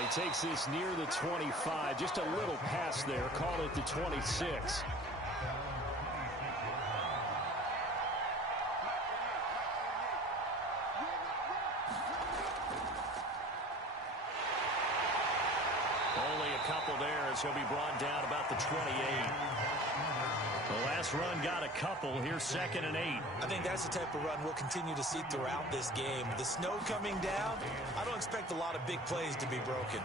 He takes this near the 25. Just a little pass there. Call it the 26. Only a couple there as he'll be brought down about the 28. The last run got a couple. Here's 2nd and 8. I think that's the type of run we'll continue to see throughout this game. The snow coming down, I don't expect a lot of big plays to be broken.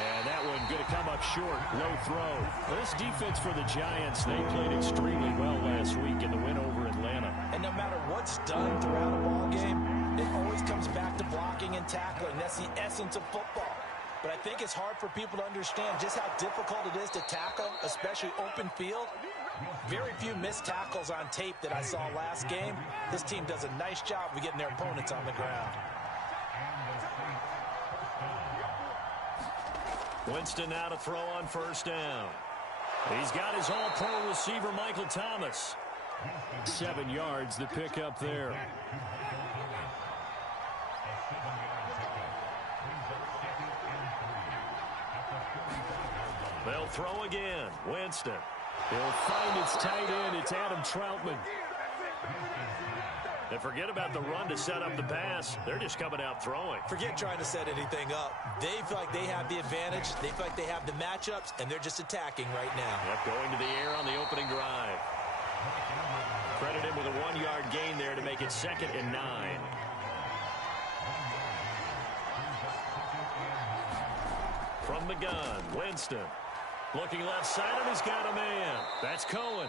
And that one going to come up short. Low throw. Well, this defense for the Giants, they played extremely well last week in the win over Atlanta. And no matter what's done throughout a ball game, it always comes back to blocking and tackling. That's the essence of football. But I think it's hard for people to understand just how difficult it is to tackle, especially open field. Very few missed tackles on tape that I saw last game. This team does a nice job of getting their opponents on the ground. Winston now to throw on 1st down. He's got his all-pro receiver, Michael Thomas. 7 yards, the pickup there. They'll throw again. Winston. He'll find its tight end. It's Adam Troutman. And forget about the run to set up the pass. They're just coming out throwing. Forget trying to set anything up. They feel like they have the advantage. They feel like they have the matchups, and they're just attacking right now. Yep, going to the air on the opening drive. Credit him with a 1-yard gain there to make it 2nd and 9. From the gun, Winston. Looking left side, and he's got a man. That's Cohen.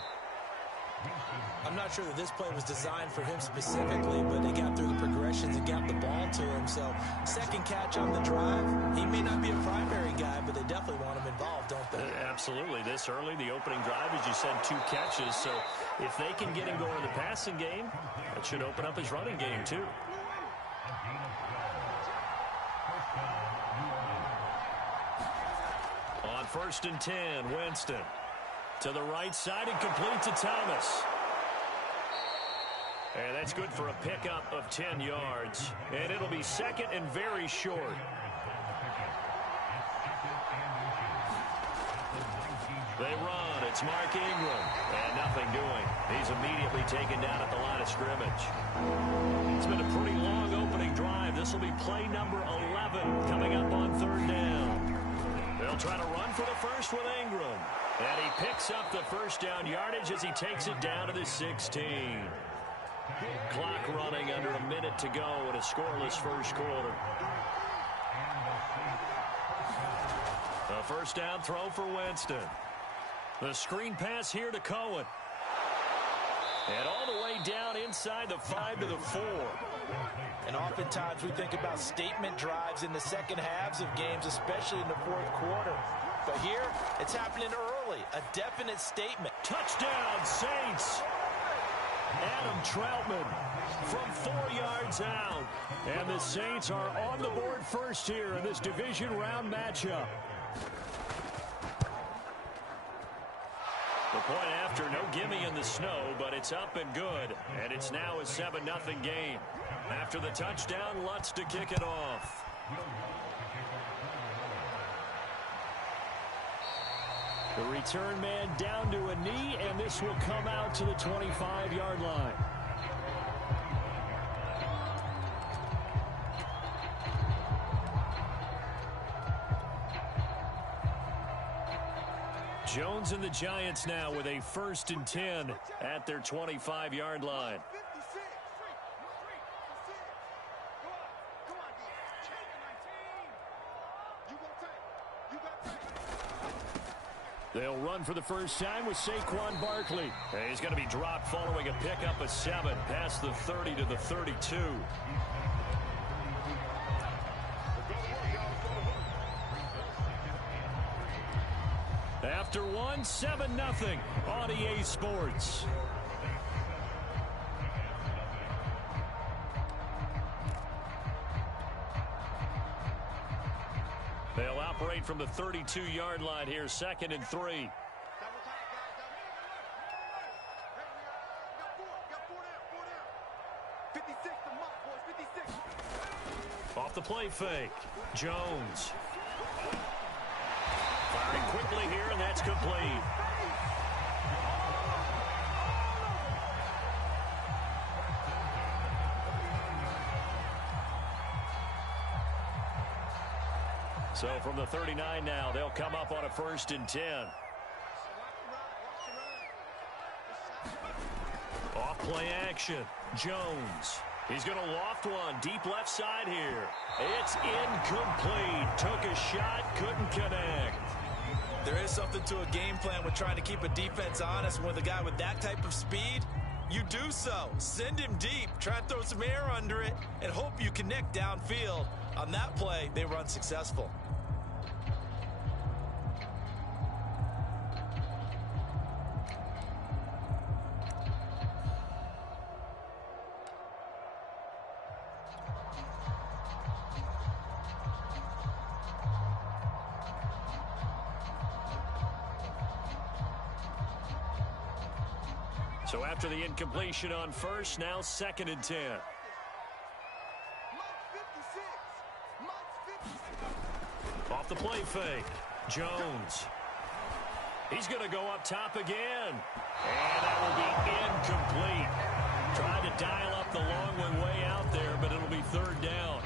I'm not sure that this play was designed for him specifically, but they got through the progressions and got the ball to him. So, 2nd catch on the drive. He may not be a primary guy, but they definitely want him involved, don't they? Absolutely. This early, the opening drive, as you said, 2 catches. So, if they can get him going in the passing game, that should open up his running game, too. On 1st and 10, Winston. To the right side and complete to Thomas. And that's good for a pickup of 10 yards. And it'll be 2nd and very short. They run. It's Mark Ingram. And nothing doing. He's immediately taken down at the line of scrimmage. It's been a pretty long opening drive. This will be play number 11 coming up on 3rd down. They'll try to run for the first with Ingram. And he picks up the 1st down yardage as he takes it down to the 16. Clock running under a minute to go in a scoreless 1st quarter. A 1st down throw for Winston. The screen pass here to Cohen. And all the way down inside the 5 to the 4. And oftentimes we think about statement drives in the second halves of games, especially in the 4th quarter. But here, it's happening early. A definite statement. Touchdown, Saints! Adam Troutman from 4 yards out. And the Saints are on the board first here in this division round matchup. The point after, no gimme in the snow, but it's up and good. And it's now a 7-0 game. After the touchdown, Lutz to kick it off. The return man down to a knee, and this will come out to the 25-yard line. Jones and the Giants now with a 1st and 10 at their 25-yard line. They'll run for the first time with Saquon Barkley. And he's going to be dropped following a pickup of 7 past the 30 to the 32. After one, 7-0 on EA Sports. They'll operate from the 32-yard line here, 2nd and 3. Off the play fake. Jones. Firing quickly here, and that's complete. So from the 39 now, they'll come up on a 1st and 10. Off play action. Jones. He's going to loft one deep left side here. It's incomplete. Took a shot, couldn't connect. There is something to a game plan with trying to keep a defense honest. With a guy with that type of speed, you do so. Send him deep. Try and throw some air under it and hope you connect downfield. On that play, they were unsuccessful. So after the incompletion on 1st, now 2nd and 10. Off the play fake. Jones. He's going to go up top again. And that will be incomplete. Trying to dial up the long one way out there, but it'll be 3rd down.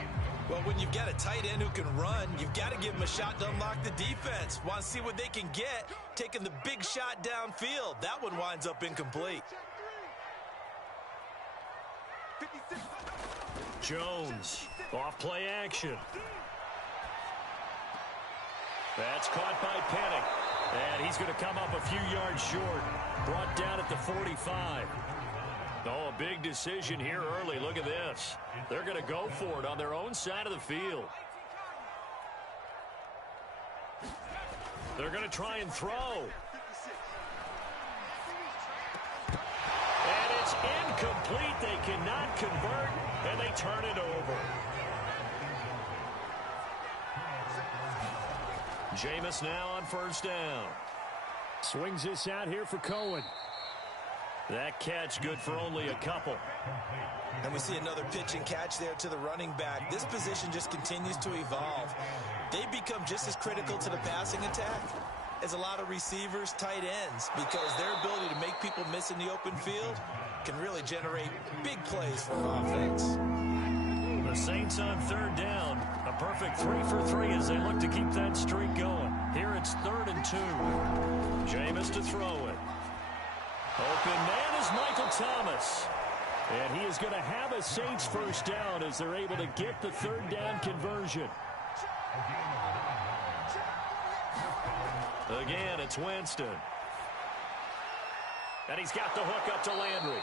Well, when you've got a tight end who can run, you've got to give him a shot to unlock the defense. Want to see what they can get, taking the big shot downfield. That one winds up incomplete. Jones, off play action. That's caught by Penning. And he's going to come up a few yards short. Brought down at the 45. Oh, a big decision here early. Look at this. They're going to go for it on their own side of the field. They're going to try and throw. And it's incomplete. They cannot convert, and they turn it over. Jameis now on 1st down. Swings this out here for Cohen. That catch good for only a couple. And we see another pitch and catch there to the running back. This position just continues to evolve. They become just as critical to the passing attack as a lot of receivers, tight ends, because their ability to make people miss in the open field can really generate big plays for offense. The Saints on 3rd down. A perfect 3 for 3 as they look to keep that streak going. Here it's 3rd and 2. Jameis to throw it. Open man is Michael Thomas. And he is going to have a Saints 1st down as they're able to get the 3rd down conversion. Again, it's Winston. And he's got the hook up to Landry.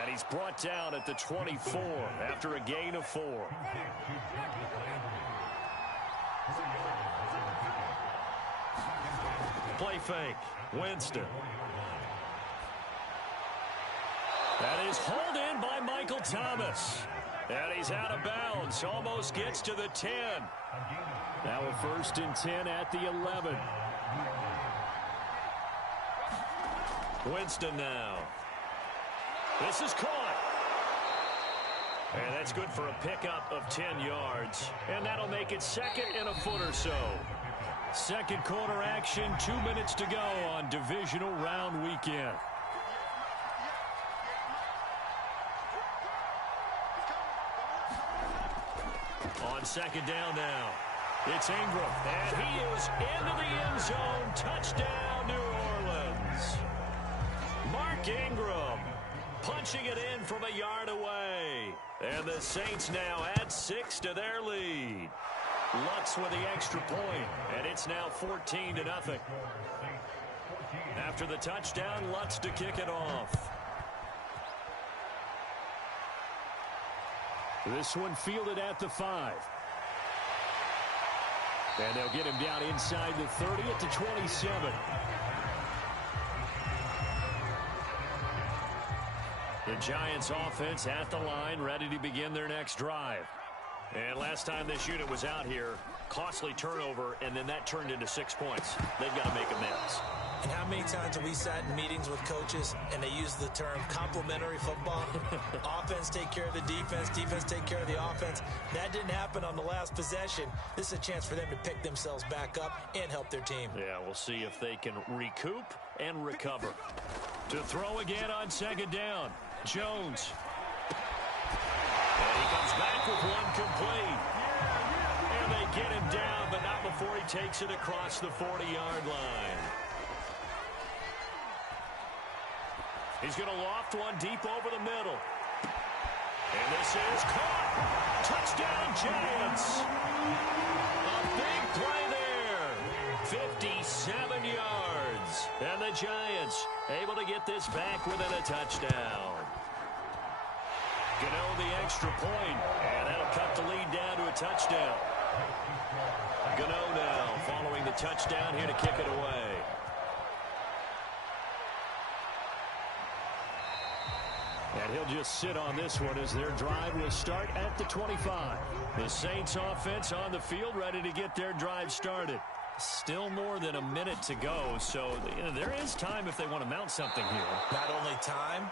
And he's brought down at the 24 after a gain of 4. Play fake. Winston. That is hauled in by Michael Thomas. And he's out of bounds. Almost gets to the 10. Now a 1st and 10 at the 11. Winston now. This is caught. And that's good for a pickup of 10 yards. And that'll make it 2nd and a foot or so. 2nd quarter action, 2 minutes to go on divisional round weekend. On 2nd down now. It's Ingram. And he is into the end zone. Touchdown, New Orleans. Mark Ingram punching it in from a yard away. And the Saints now add 6 to their lead. Lutz with the extra point, and it's now 14-0. After the touchdown, Lutz to kick it off. This one fielded at the 5. And they'll get him down inside the 30 at the 27. The Giants offense at the line, ready to begin their next drive. And last time this unit was out here, costly turnover, and then that turned into 6 points. They've got to make amends. And how many times have we sat in meetings with coaches and they use the term complementary football? Offense take care of the defense, defense take care of the offense. That didn't happen on the last possession. This is a chance for them to pick themselves back up and help their team. Yeah, we'll see if they can recoup and recover. To throw again on second down, Jones. And he comes back with one complete. And they get him down, but not before he takes it across the 40-yard line. He's going to loft one deep over the middle. And this is caught. Touchdown, Giants. A big play there. 57 yards. And the Giants able to get this back within a touchdown. Gano the extra point, and that'll cut the lead down to a touchdown. Gano now following the touchdown here to kick it away. And he'll just sit on this one as their drive will start at the 25. The Saints offense on the field ready to get their drive started. Still more than a minute to go, so there is time if they want to mount something here. Not only time,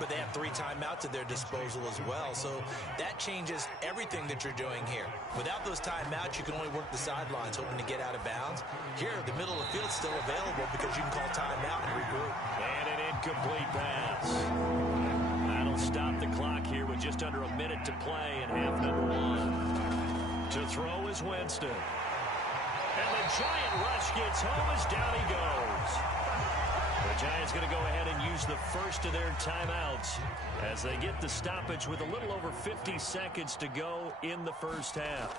but they have 3 timeouts at their disposal as well. So that changes everything that you're doing here. Without those timeouts, you can only work the sidelines, hoping to get out of bounds. Here, the middle of the field is still available because you can call timeout and regroup. And an incomplete pass. That'll stop the clock here with just under a minute to play in half number 1. To throw is Winston. And the Giant rush gets home as down he goes. The Giants going to go ahead and use the first of their timeouts as they get the stoppage with a little over 50 seconds to go in the first half.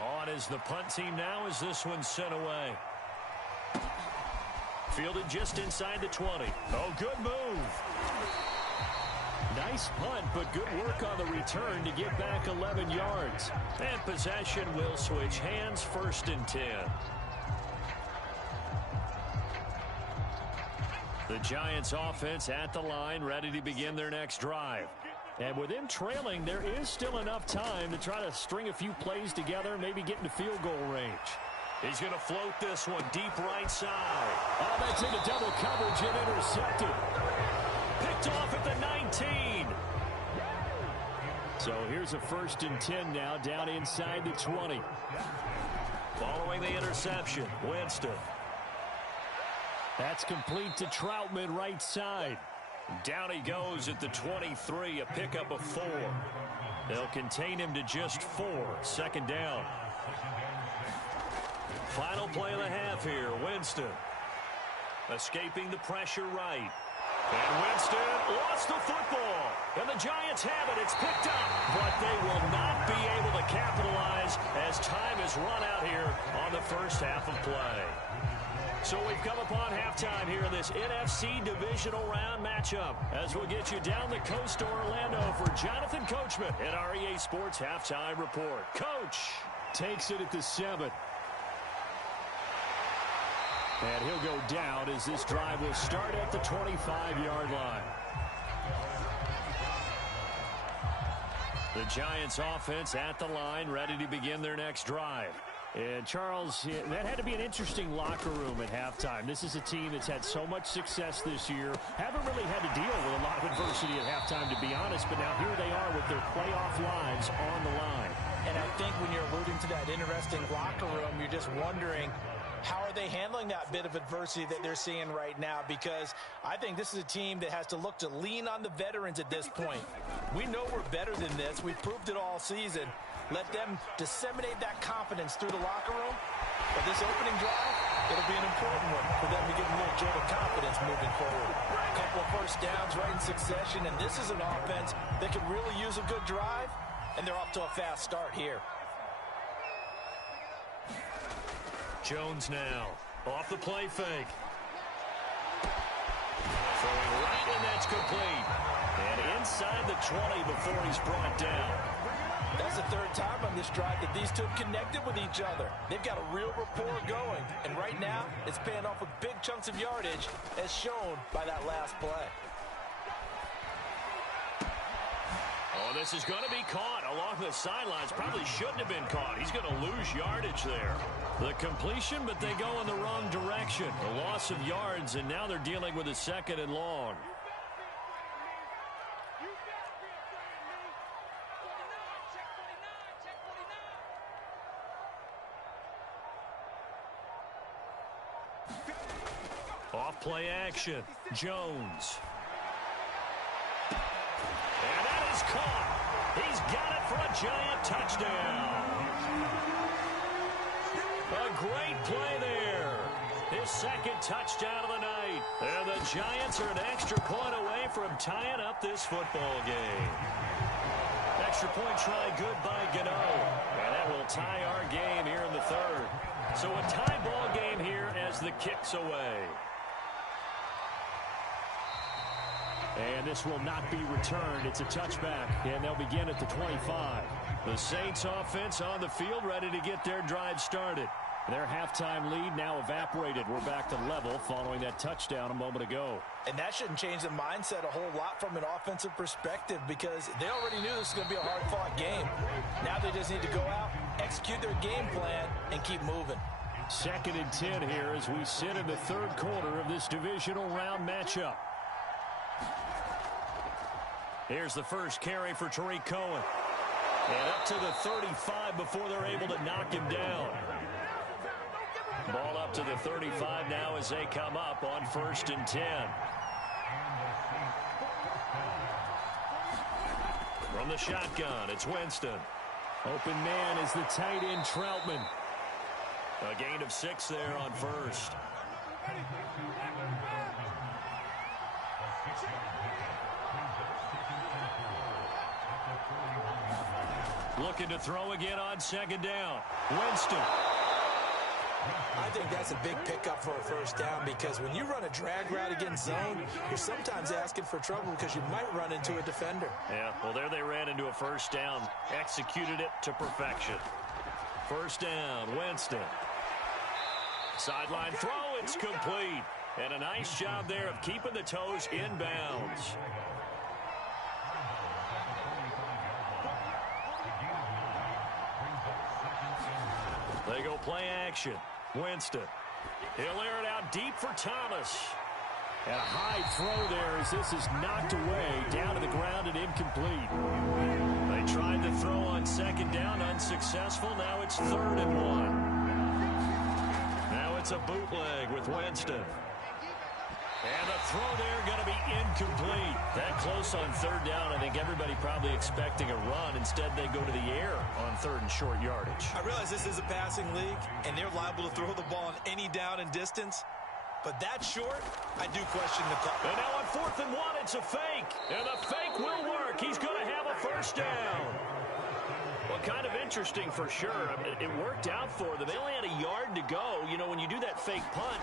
On is the punt team now as this one's sent away. Fielded just inside the 20. Oh, good move. Nice punt, but good work on the return to get back 11 yards. And possession will switch hands, 1st and 10. The Giants offense at the line, ready to begin their next drive. And with him trailing, there is still enough time to try to string a few plays together, maybe get into field goal range. He's going to float this one deep right side. Oh, that's into double coverage and intercepted. Picked off at the 19. So here's a 1st and 10 now, down inside the 20. Following the interception, Winston. That's complete to Troutman right side. Down he goes at the 23, a pickup of 4. They'll contain him to just 4, 2nd down. Final play of the half here, Winston. Escaping the pressure right. And Winston lost the football. And the Giants have it. It's picked up. But they will not be able to capitalize as time has run out here on the first half of play. So we've come upon halftime here in this NFC Divisional Round matchup as we'll get you down the coast to Orlando for Jonathan Coachman at our EA Sports Halftime Report. Coach takes it at the 7. And he'll go down as this drive will start at the 25-yard line. The Giants offense at the line, ready to begin their next drive. And, Charles, that had to be an interesting locker room at halftime. This is a team that's had so much success this year. Haven't really had to deal with a lot of adversity at halftime, to be honest. But now here they are with their playoff lives on the line. And I think when you're alluding to that interesting locker room, you're just wondering, how are they handling that bit of adversity that they're seeing right now? Because I think this is a team that has to look to lean on the veterans at this point. We know we're better than this. We've proved it all season. Let them disseminate that confidence through the locker room. But this opening drive, it'll be an important one for them to get a little jolt of confidence moving forward. A couple of first downs right in succession, and this is an offense that can really use a good drive, and they're off to a fast start here. Jones now, off the play fake. Throwing right, and that's complete. And inside the 20 before he's brought down. That's the 3rd time on this drive that these two have connected with each other. They've got a real rapport going. And right now, it's paying off with big chunks of yardage, as shown by that last play. Oh, this is going to be caught along the sidelines. Probably shouldn't have been caught. He's going to lose yardage there. The completion, but they go in the wrong direction. A loss of yards, and now they're dealing with a 2nd and long. Off play action. Jones. And that is caught. He's got it for a Giant touchdown. A great play there. His 2nd touchdown of the night. And the Giants are an extra point away from tying up this football game. Extra point try good by Gano. And that will tie our game here in the 3rd. So a tie ball game here as the kick's away. And this will not be returned. It's a touchback, and they'll begin at the 25. The Saints offense on the field ready to get their drive started. Their halftime lead now evaporated. We're back to level following that touchdown a moment ago. And that shouldn't change the mindset a whole lot from an offensive perspective because they already knew this was going to be a hard-fought game. Now they just need to go out, execute their game plan, and keep moving. 2nd and 10 here as we sit in the 3rd quarter of this divisional round matchup. Here's the first carry for Tariq Cohen. And up to the 35 before they're able to knock him down. Ball up to the 35 now as they come up on 1st and 10. From the shotgun, it's Winston. Open man is the tight end Troutman. A gain of 6 there on 1st. Looking to throw again on 2nd down. Winston. I think that's a big pickup for a 1st down because when you run a drag route against zone, you're sometimes asking for trouble because you might run into a defender. Yeah, well, there they ran into a 1st down. Executed it to perfection. 1st down, Winston. Sideline throw, it's complete. And a nice job there of keeping the toes in bounds. They go play action. Winston. He'll air it out deep for Thomas. And a high throw there as this is knocked away down to the ground and incomplete. They tried the throw on 2nd down, unsuccessful. Now it's 3rd and 1. Now it's a bootleg with Winston. And the throw there going to be incomplete. That close on 3rd down. I think everybody probably expecting a run. Instead, they go to the air on 3rd and short yardage. I realize this is a passing league, and they're liable to throw the ball on any down and distance. But that short, I do question the call. And now on 4th and 1, it's a fake. And the fake will work. He's going to have a 1st down. Well, kind of interesting for sure. I mean, it worked out for them. They only had a yard to go. You know, when you do that fake punt,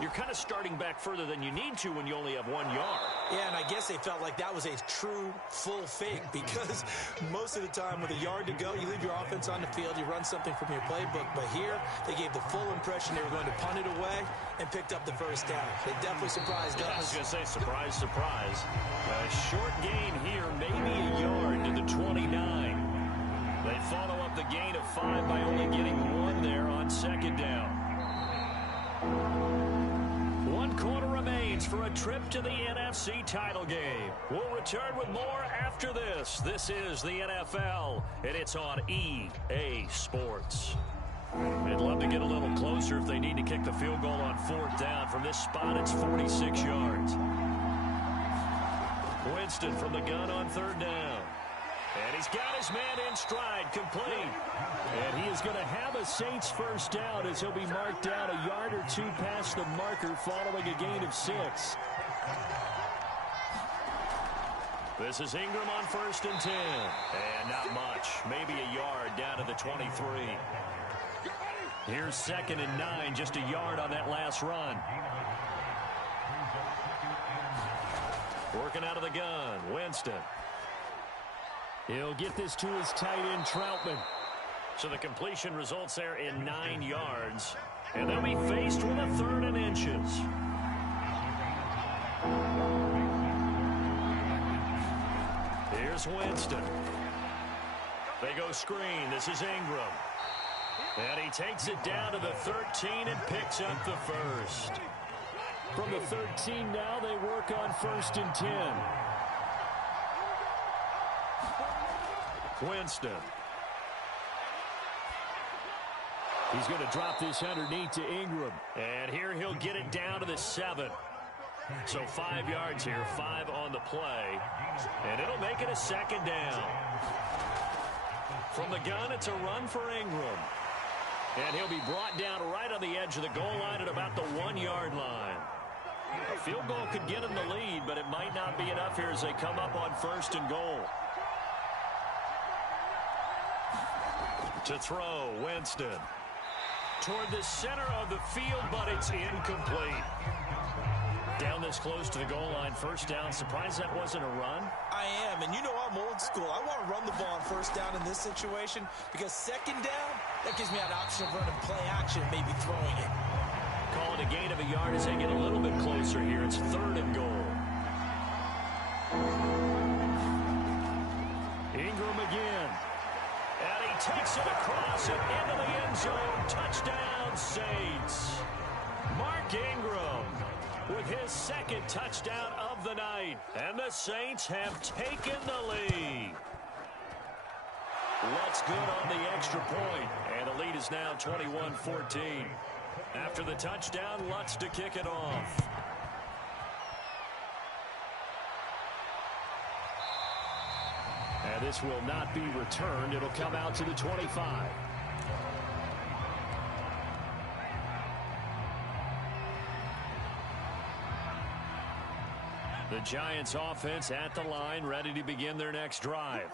you're kind of starting back further than you need to when you only have 1 yard. Yeah, and I guess they felt like that was a true full fake because most of the time with a yard to go, you leave your offense on the field, you run something from your playbook. But here, they gave the full impression they were going to punt it away and picked up the 1st down. They definitely surprised us. I was going to say, surprise, surprise. A short gain here, maybe a yard to the 29. They follow up the gain of 5 by only getting 1 there on 2nd down. 1 quarter remains for a trip to the NFC title game. We'll return with more after this. This is the NFL, and it's on EA Sports. They'd love to get a little closer if they need to kick the field goal on 4th down. From this spot, it's 46 yards. Winston from the gun on 3rd down. And he's got his man in stride, complete. And he is going to have a Saints 1st down as he'll be marked down a yard or 2 past the marker following a gain of 6. This is Ingram on 1st and 10. And not much, maybe a yard down to the 23. Here's 2nd and 9, just a yard on that last run. Working out of the gun, Winston. He'll get this to his tight end, Troutman. So the completion results there in 9 yards. And they'll be faced with a 3rd and inches. Here's Winston. They go screen. This is Ingram. And he takes it down to the 13 and picks up the first. From the 13 now, they work on 1st and 10. Winston. He's going to drop this underneath to Ingram. And here he'll get it down to the 7. So 5 yards here, 5 on the play. And it'll make it a 2nd down. From the gun, it's a run for Ingram. And he'll be brought down right on the edge of the goal line at about the 1-yard line. A field goal could get him the lead, but it might not be enough here as they come up on 1st and goal. To throw, Winston. Toward the center of the field, but it's incomplete. Down this close to the goal line, 1st down. Surprised that wasn't a run? I am, and you know I'm old school. I want to run the ball on 1st down in this situation because 2nd down, that gives me an option of running play action, maybe throwing it. Call it a gain of a yard as they get a little bit closer here. It's 3rd and goal. Ingram again. And he takes it across and into the end zone. Touchdown, Saints. Mark Ingram with his 2nd touchdown of the night. And the Saints have taken the lead. Lutz good on the extra point. And the lead is now 21-14. After the touchdown, Lutz to kick it off. And this will not be returned. It'll come out to the 25. The Giants offense at the line, ready to begin their next drive.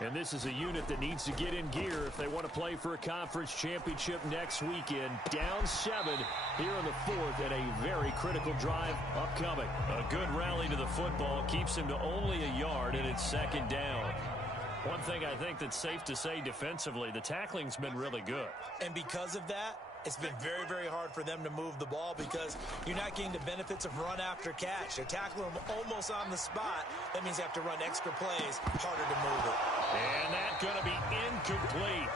And this is a unit that needs to get in gear if they want to play for a conference championship next weekend. Down 7 here in the 4th and a very critical drive upcoming. A good rally to the football keeps him to only a yard, and it's 2nd down. One thing I think that's safe to say defensively, the tackling's been really good. And because of that, it's been very, very hard for them to move the ball because you're not getting the benefits of run after catch. They're tackling them almost on the spot. That means they have to run extra plays, harder to move it. And that's going to be incomplete.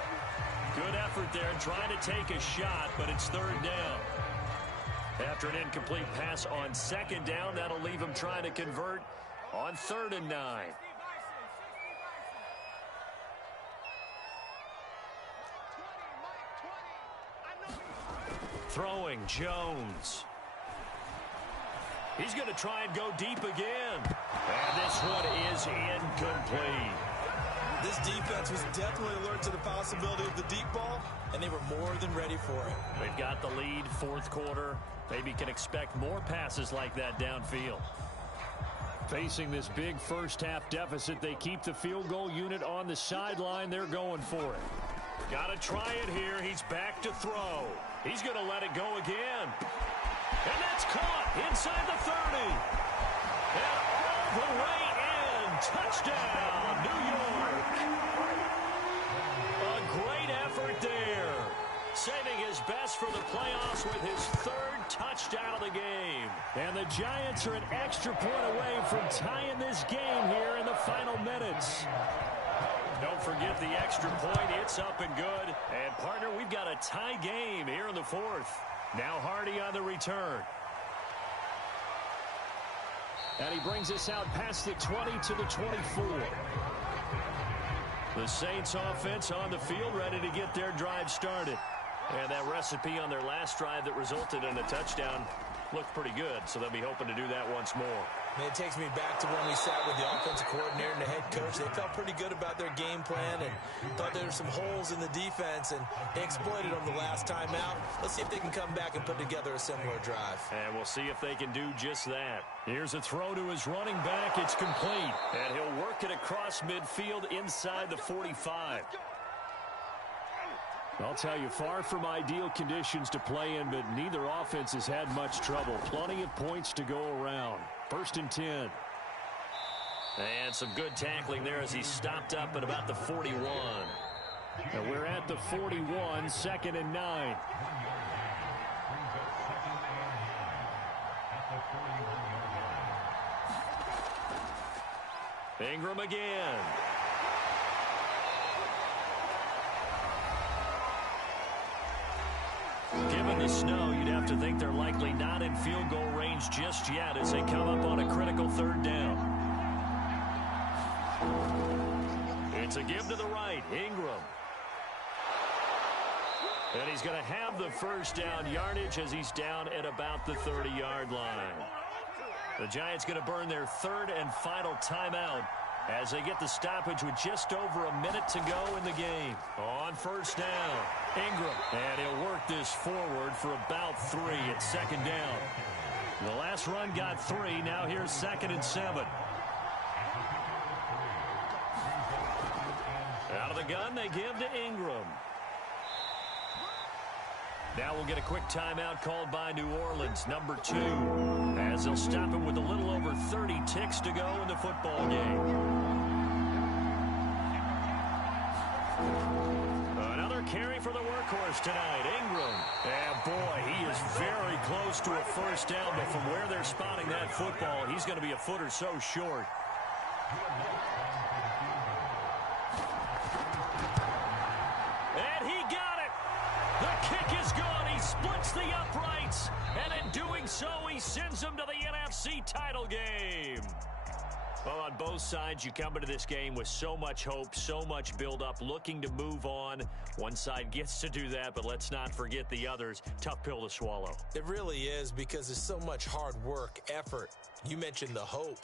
Good effort there, trying to take a shot, but it's 3rd down. After an incomplete pass on 2nd down, that'll leave him trying to convert on 3rd and 9. Throwing, Jones. He's going to try and go deep again. And this one is incomplete. This defense was definitely alert to the possibility of the deep ball, and they were more than ready for it. They've got the lead, 4th quarter. Maybe can expect more passes like that downfield. Facing this big 1st half deficit, they keep the field goal unit on the sideline. They're going for it. Got to try it here. He's back to throw. He's going to let it go again. And that's caught inside the 30. And all the way in. Touchdown, New York. A great effort there. Saving his best for the playoffs with his 3rd touchdown of the game. And the Giants are an extra point away from tying this game here in the final minutes. Don't forget the extra point. It's up and good. And, partner, we've got a tie game here in the 4th. Now Hardy on the return. And he brings us out past the 20 to the 24. The Saints offense on the field, ready to get their drive started. And that recipe on their last drive that resulted in a touchdown looked pretty good, so they'll be hoping to do that once more. And it takes me back to when we sat with the offensive coordinator and the head coach. They felt pretty good about their game plan and thought there were some holes in the defense, and they exploited them the last time out. Let's see if they can come back and put together a similar drive. And we'll see if they can do just that. Here's a throw to his running back. It's complete. And he'll work it across midfield inside the 45. I'll tell you, far from ideal conditions to play in, but neither offense has had much trouble. Plenty of points to go around. 1st and 10. And some good tackling there as he stopped up at about the 41. And we're at the 41, 2nd and 9. Ingram again. Given the snow, you'd have to think they're likely not in field goal range just yet as they come up on a critical third down. It's a give to the right, Ingram. And he's going to have the first down yardage as he's down at about the 30-yard line. The Giants going to burn their third and final timeout as they get the stoppage with just over a minute to go in the game. On first down, Ingram. And he'll work this forward for about 3 at second down. The last run got 3. Now here's 2nd and 7. Out of the gun, they give to Ingram. Now we'll get a quick timeout called by New Orleans, number 2, as they'll stop it with a little over 30 ticks to go in the football game. Another carry for the workhorse tonight, Ingram. And boy, he is very close to a first down, but from where they're spotting that football, he's going to be a foot or so short. And he got it. The kick is good. He splits the uprights. And in doing so, he sends them to the NFC title game. Well, on both sides, you come into this game with so much hope, so much build-up, looking to move on. One side gets to do that, but let's not forget the others. Tough pill to swallow. It really is, because there's so much hard work, effort. You mentioned the hope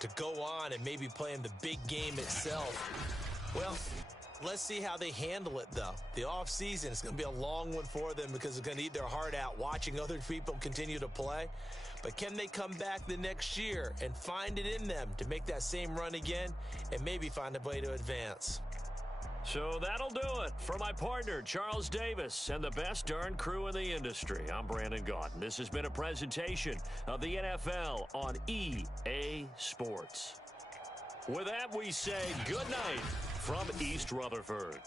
to go on and maybe play in the big game itself. Well, let's see how they handle it, though. The offseason is going to be a long one for them because they're going to eat their heart out watching other people continue to play. But can they come back the next year and find it in them to make that same run again and maybe find a way to advance? So that'll do it. For my partner, Charles Davis, and the best darn crew in the industry, I'm Brandon Gaudin. This has been a presentation of the NFL on EA Sports. With that, we say good night from East Rutherford.